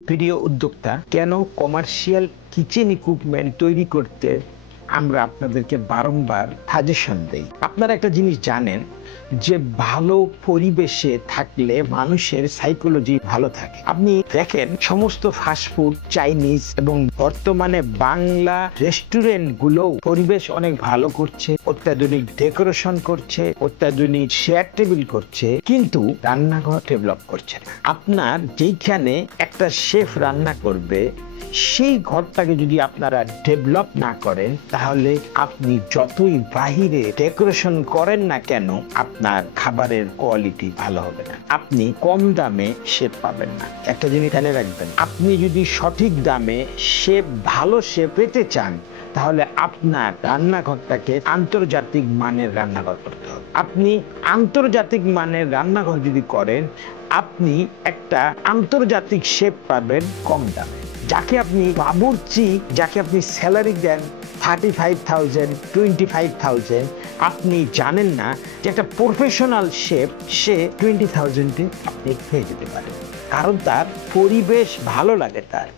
প্রিয় উদ্যোক্তা, কেন কমার্শিয়াল কিচেন ইকুইপমেন্ট তৈরি করতে আমরা আপনাদেরকে বারংবার সাজেশন দেই। আপনারা একটা জিনিস জানেন যে ভালো পরিবেশে থাকলে মানুষের সাইকোলজি ভালো থাকে। আপনি দেখেন সমস্ত ফাস্টফুড, চাইনিজ এবং বর্তমানে বাংলা রেস্টুরেন্ট গুলো পরিবেশ অনেক ভালো করছে, অত্যাধুনিক ডেকোরেশন করছে, অত্যাধুনিক চেয়ার টেবিল করছে, কিন্তু রান্নাঘর ডেভেলপ করছে না। আপনার যেখানে একটা শেফ রান্না করবে সেই ঘরটাকে যদি আপনারা ডেভেলপ না করেন, তাহলে আপনি যতই বাহিরে ডেকোরেশন করেন না কেন, আপনার খাবারের কোয়ালিটি ভালো হবে না। আপনি কম দামে শেফ পাবেন না। একটা জিনিস জেনে রাখবেন, আপনি যদি সঠিক দামে শেফ, ভালো শেফ পেতে চান, তাহলে আপনার রান্নাঘরটাকে আন্তর্জাতিক মানের রান্নাঘর করতে হবে। আপনি আন্তর্জাতিক মানের রান্নাঘর যদি করেন, আপনি একটা আন্তর্জাতিক শেফ পাবেন কম দামে। যাকে আপনি বাবুর্চি, যাকে আপনি স্যালারি দেন 35,000, 25,000, আপনি জানেন না যে একটা প্রফেশনাল শেফ সে 20,000-এ আপনি পেয়ে যেতে পারেন, কারণ তার পরিবেশ ভালো লাগে। তার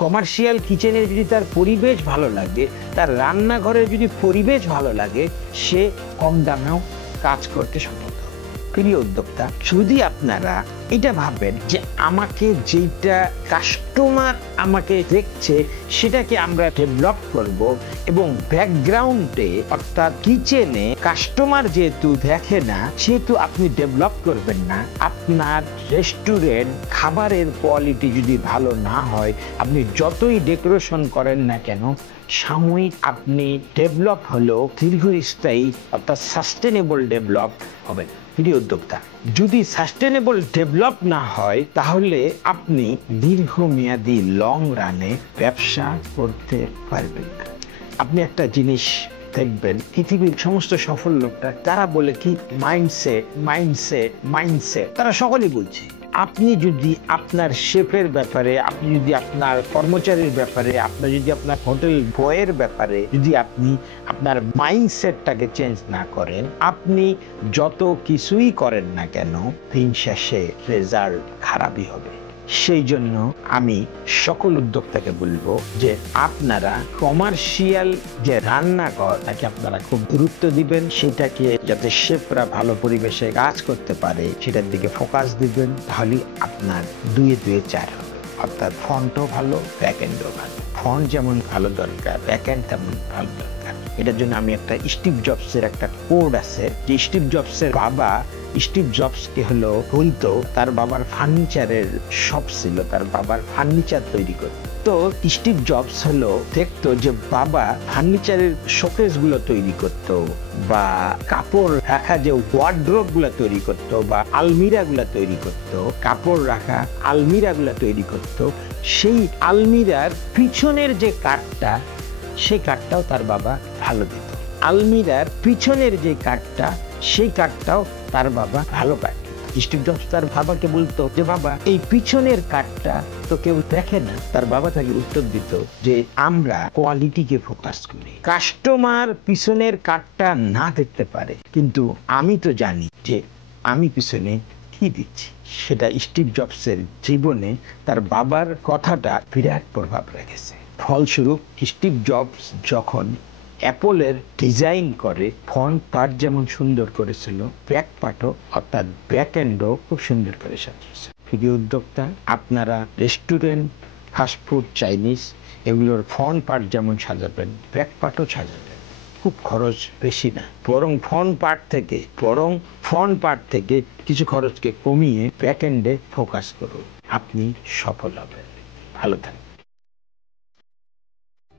কমার্শিয়াল কিচেনের যদি তার পরিবেশ ভালো লাগে, তার রান্নাঘরের যদি পরিবেশ ভালো লাগে, সে কম দামেও কাজ করতে সম্ভব। প্রিয় উদ্যোক্তা, যদি আপনারা এটা ভাবেন যে আমাকে যেটা কাস্টমার আমাকে দেখছে সেটাকে আমরা ডেভেলপ করব, এবং ব্যাকগ্রাউন্ডে অর্থাৎ কিচেনে কাস্টমার যেহেতু দেখে না, সেহেতু আপনি ডেভেলপ করবেন না। আপনার রেস্টুরেন্ট খাবারের কোয়ালিটি যদি ভালো না হয়, আপনি যতই ডেকোরেশন করেন না কেন, সাময়িক আপনি ডেভেলপ হলেও দীর্ঘস্থায়ী অর্থাৎ সাস্টেনেবল ডেভেলপ হবে না। প্রিয় উদ্যোক্তা, যদি সাস্টেনেবল ডেভেলপ না হয়, তাহলে আপনি দীর্ঘমেয়াদী লং রানে ব্যবসা করতে পারবেন না। আপনি একটা জিনিস দেখবেন, পৃথিবীর সমস্ত সফল লোকরা তারা বলে কি মাইন্ডসেট, মাইন্ডসেট, মাইন্ডসেট, তারা সকলেই বলছে। আপনি যদি আপনার শেফের ব্যাপারে, আপনি যদি আপনার কর্মচারীর ব্যাপারে, আপনার যদি আপনার হোটেল বয়ের ব্যাপারে যদি আপনি আপনার মাইন্ডসেটটাকে চেঞ্জ না করেন, আপনি যত কিছুই করেন না কেন, দিন শেষে রেজাল্ট খারাপই হবে। সেই জন্য আমি সকল উদ্যোক্তাকে বলবো যে আপনারা কমার্শিয়াল যে রান্নাঘর, তাকে আপনারা খুব গুরুত্ব দিবেন, সেটাকে যাতে শেফরা ভালো পরিবেশে কাজ করতে পারে সেটার দিকে ফোকাস দিবেন। তাহলে আপনার দুয়ে দুয়ে চার হবে, অর্থাৎ ফ্রন্টও ভালো, ব্যাক এন্ডও ভালো। ফ্রন্ট যেমন ভালো দরকার, ব্যাক এন্ড তেমন ভালো দরকার। এটার জন্য আমি একটা স্টিভ জবসের একটা কোড আছে, যে স্টিভ জবসের বাবা, স্টিভ জবসকে হলো বলতো তার বাবার ফার্নিচারের শপ ছিল, তার বাবার ফার্নিচার তৈরি করত। তো স্টিভ জবস হলো দেখতো যে বাবা ফার্নিচারের শোকেস গুলো তৈরি করত, বা কাপড় রাখা যে ওয়ার্ড্রোব গুলা তৈরি করত, বা আলমিরা গুলা তৈরি করত, কাপড় রাখা আলমিরা গুলা তৈরি করত। সেই আলমিরার পিছনের যে কাঠটা, সেই কাঠটাও তার বাবা ভালো দিত। আলমিরার পিছনের যে কাঠটা, সেই কাঠটাও তার বাবা ভালো কাঠ। স্টিভ জবস তার বাবাকে বলতো যে বাবা, এই পিছনের কাঠটা তো কেউ দেখে না। তার বাবা তাকে উত্তর দিত যে আমরা কোয়ালিটিকে ফোকাস করি, কাস্টমার পিছনের কাঠটা না দেখতে পারে, কিন্তু আমি তো জানি যে আমি পিছনে কি দিচ্ছি। সেটা স্টিভ জবসের জীবনে তার বাবার কথাটা বিরাট প্রভাব রেখেছে। ফলস্বরূপ স্টিভ জবস যখন অ্যাপলের ডিজাইন করে, ফ্রন্ট পার্ট যেমন সুন্দর করেছিল, ব্যাক পার্টও অর্থাৎ ব্যাক এন্ডও খুব সুন্দর করে সাজিয়েছে। প্রিয় উদ্যোক্তা, আপনারা রেস্টুরেন্ট, ফাস্টফুড, চাইনিজ এগুলোর ফ্রন্ট পার্ট যেমন সাজাবেন, ব্যাক পার্টও সাজাবেন। খুব খরচ বেশি না, বরং ফ্রন্ট পার্ট থেকে কিছু খরচকে কমিয়ে ব্যাক এন্ডে ফোকাস করুন, আপনি সফল হবেন। ভালো থাকবেন।